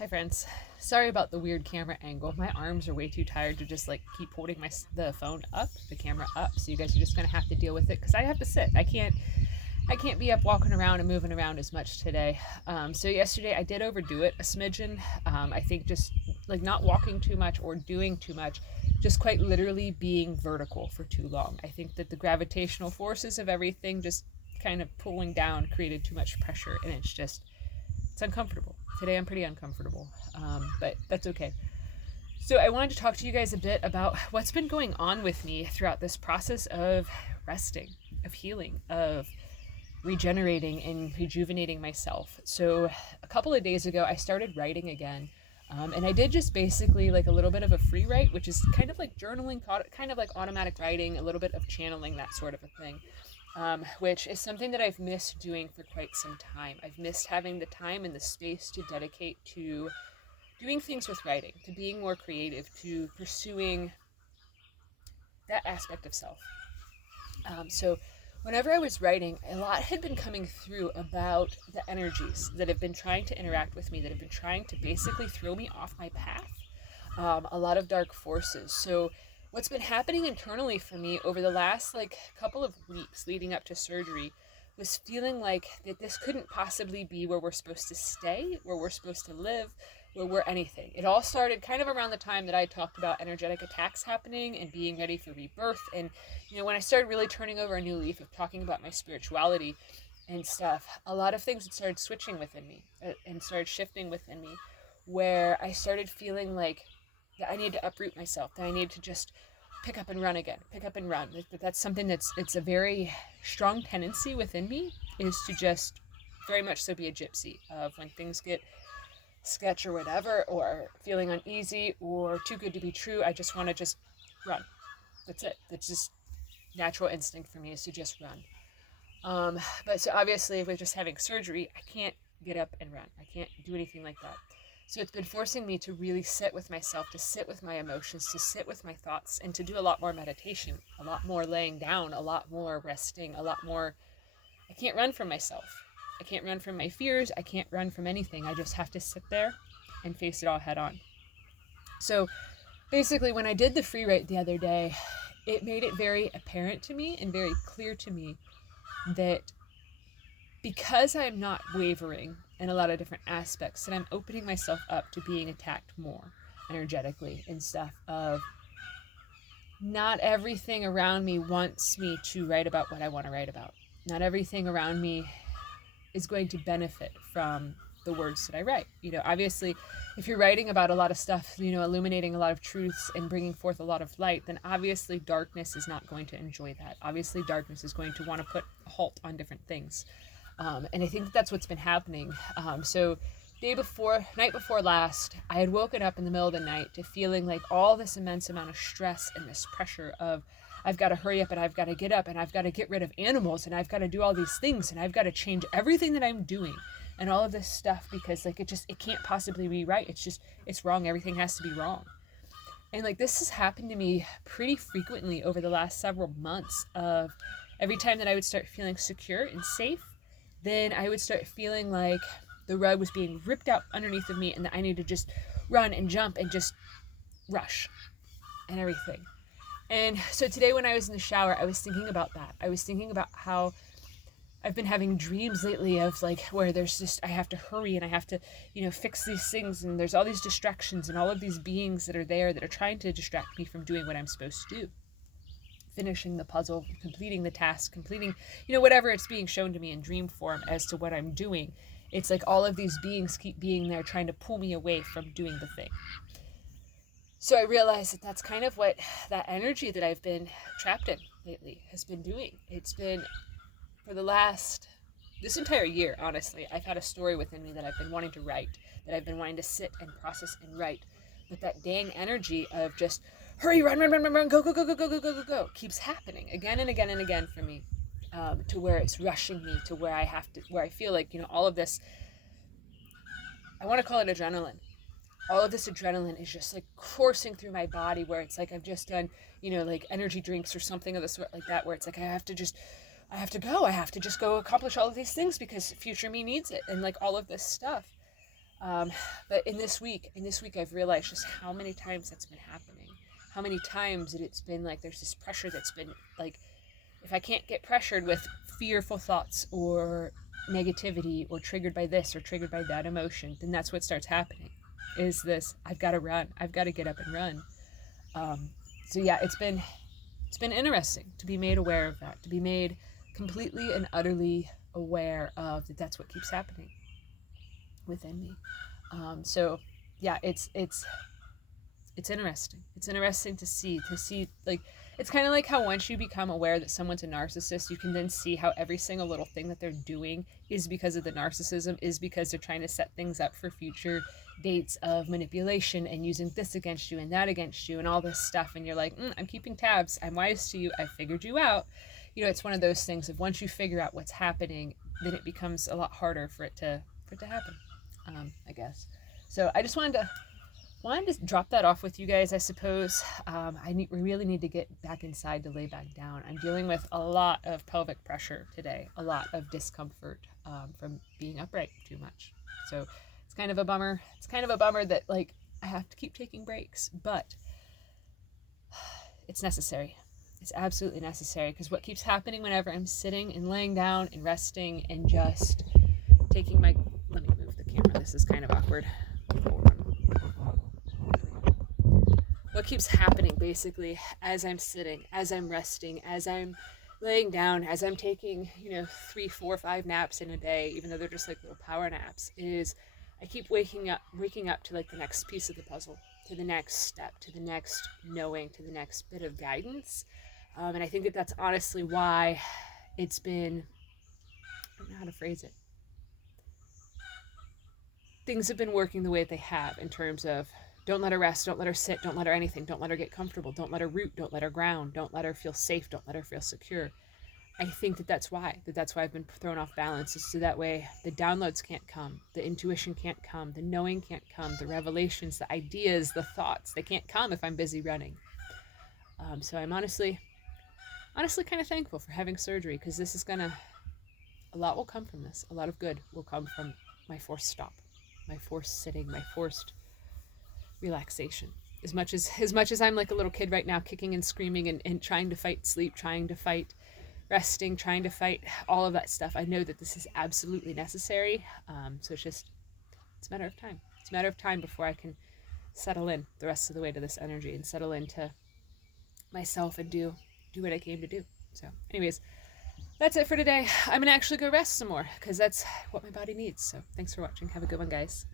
Hi friends. Sorry about the weird camera angle. My arms are way too tired to just like keep holding the phone up, the camera up. So you guys are just gonna have to deal with it because I have to sit. I can't be up walking around and moving around as much today. So yesterday I did overdo it a smidgen. I think just like not walking too much or doing too much, just quite literally being vertical for too long. I think that the gravitational forces of everything just kind of pulling down created too much pressure, and it's uncomfortable. Today I'm pretty uncomfortable, but that's okay. So I wanted to talk to you guys a bit about what's been going on with me throughout this process of resting, of healing, of regenerating and rejuvenating myself. So a couple of days ago, I started writing again. And I did just basically like a little bit of a free write, which is kind of like journaling, kind of like automatic writing, a little bit of channeling, that sort of a thing. Which is something that I've missed doing for quite some time. I've missed having the time and the space to dedicate to doing things with writing, to being more creative, to pursuing that aspect of self. So whenever I was writing, a lot had been coming through about the energies that have been trying to interact with me, that have been trying to basically throw me off my path. A lot of dark forces. So what's been happening internally for me over the last like couple of weeks leading up to surgery was feeling like that this couldn't possibly be where we're supposed to stay, where we're supposed to live, where we're anything. It all started kind of around the time that I talked about energetic attacks happening and being ready for rebirth. And, when I started really turning over a new leaf of talking about my spirituality and stuff, a lot of things had started switching within me and started shifting within me, where I started feeling like that I need to uproot myself, that I need to just pick up and run again, pick up and run. That's something it's a very strong tendency within me, is to just very much so be a gypsy of when things get sketch or whatever, or feeling uneasy or too good to be true, I just want to just run. That's it. That's just natural instinct for me, is to just run. But so obviously with just having surgery, I can't get up and run. I can't do anything like that. So it's been forcing me to really sit with myself, to sit with my emotions, to sit with my thoughts, and to do a lot more meditation, a lot more laying down, a lot more resting, a lot more. I can't run from myself. I can't run from my fears. I can't run from anything. I just have to sit there and face it all head on. So basically, when I did the free write the other day, it made it very apparent to me and very clear to me that because I'm not wavering in a lot of different aspects, that I'm opening myself up to being attacked more energetically and stuff of not everything around me wants me to write about what I want to write about. Not everything around me is going to benefit from the words that I write. Obviously, if you're writing about a lot of stuff, illuminating a lot of truths and bringing forth a lot of light, then obviously darkness is not going to enjoy that. Obviously, darkness is going to want to put a halt on different things. And I think that's what's been happening. So night before last, I had woken up in the middle of the night to feeling like all this immense amount of stress and this pressure of, I've got to hurry up and I've got to get up and I've got to get rid of animals and I've got to do all these things and I've got to change everything that I'm doing and all of this stuff, because like it can't possibly be right. It's wrong. Everything has to be wrong. And like this has happened to me pretty frequently over the last several months, of every time that I would start feeling secure and safe, then I would start feeling like the rug was being ripped out underneath of me and that I need to just run and jump and just rush and everything. And so today when I was in the shower, I was thinking about that. I was thinking about how I've been having dreams lately of like where there's just, I have to hurry and I have to, fix these things, and there's all these distractions and all of these beings that are there that are trying to distract me from doing what I'm supposed to do. Finishing the puzzle, completing the task, completing, whatever it's being shown to me in dream form as to what I'm doing. It's like all of these beings keep being there trying to pull me away from doing the thing. So I realized that that's kind of what that energy that I've been trapped in lately has been doing. It's been for this entire year, honestly, I've had a story within me that I've been wanting to write, that I've been wanting to sit and process and write. But that dang energy of just hurry, run, run, run, run, run, go, go, go, go, go, go, go, go, go, keeps happening again and again and again for me, to where it's rushing me to where I feel like, all of this, I want to call it adrenaline. All of this adrenaline is just like coursing through my body, where it's like I've just done, like energy drinks or something of the sort like that, where it's like I have to just go accomplish all of these things because future me needs it, and like all of this stuff. But in this week, I've realized just how many times that's been happening. How many times that it's been like there's this pressure that's been like, if I can't get pressured with fearful thoughts or negativity or triggered by this or triggered by that emotion, then that's what starts happening. Is this, I've got to run. I've got to get up and run. So yeah, it's been interesting to be made aware of that, to be made completely and utterly aware of that. That's what keeps happening within me. So yeah, it's interesting. It's interesting to see like, it's kind of like how once you become aware that someone's a narcissist, you can then see how every single little thing that they're doing is because of the narcissism, is because they're trying to set things up for future dates of manipulation and using this against you and that against you and all this stuff. And you're like, I'm keeping tabs. I'm wise to you. I figured you out. You know, it's one of those things of once you figure out what's happening, then it becomes a lot harder for it to happen. I guess. So I just wanted to drop that off with you guys, I suppose. We really need to get back inside to lay back down. I'm dealing with a lot of pelvic pressure today, a lot of discomfort from being upright too much. So it's kind of a bummer. It's kind of a bummer that like I have to keep taking breaks, but it's necessary. It's absolutely necessary, because what keeps happening whenever I'm sitting and laying down and resting and just taking my, let me move the camera. This is kind of awkward. What keeps happening basically as I'm sitting, as I'm resting, as I'm laying down, as I'm taking, 3, 4, 5 naps in a day, even though they're just like little power naps, is I keep waking up to like the next piece of the puzzle, to the next step, to the next knowing, to the next bit of guidance. And I think that that's honestly why it's been, I don't know how to phrase it. Things have been working the way they have in terms of don't let her rest, don't let her sit, don't let her anything, don't let her get comfortable, don't let her root, don't let her ground, don't let her feel safe, don't let her feel secure. I think that that's why I've been thrown off balance, is so that way the downloads can't come, the intuition can't come, the knowing can't come, the revelations, the ideas, the thoughts, they can't come if I'm busy running. So I'm honestly kind of thankful for having surgery, because this is gonna, a lot will come from this. A lot of good will come from my forced stop, my forced sitting, my forced relaxation. As much as I'm like a little kid right now, kicking and screaming and trying to fight sleep, trying to fight resting, trying to fight all of that stuff, I know that this is absolutely necessary. So it's a matter of time. It's a matter of time before I can settle in the rest of the way to this energy and settle into myself and do what I came to do. So anyways, that's it for today. I'm gonna actually go rest some more, because that's what my body needs. So thanks for watching. Have a good one, guys.